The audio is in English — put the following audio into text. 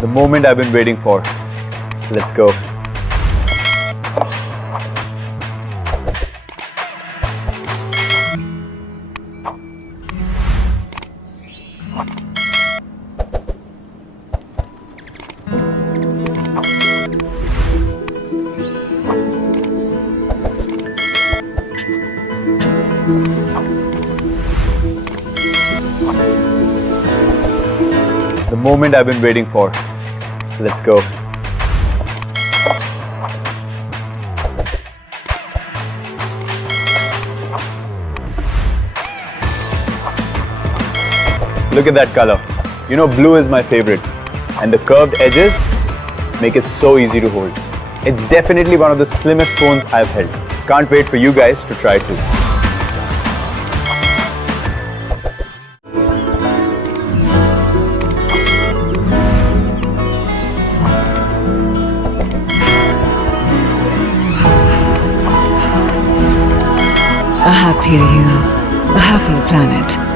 The moment I've been waiting for. Let's go. The moment I've been waiting for. Let's go. Look at that color. You know, blue is my favorite. And the curved edges make it so easy to hold. It's definitely one of the slimmest phones I've held. Can't wait for you guys to try it too. A happier you, a happier planet.